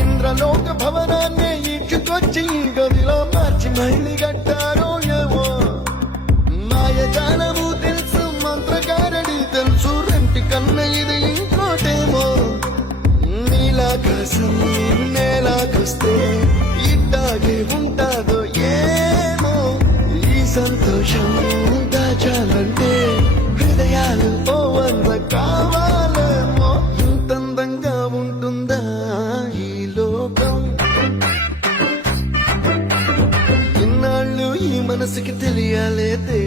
ఇంద్రలోక భవనాన్ని ఇంటికొచ్చి గదిలో మార్చి మళ్ళీ కట్టారో ఏమో మాయజాలము తెలుసు మంత్రగారడి తెలుసు రెంటి కన్న ఇది ఇంకోటేమో. నీలాకాశం నేలాకొస్తే ఇట్టాగే ఉంటాదో ఏమో. ఈ సంతోషం మనసుకి తెలియాలేదే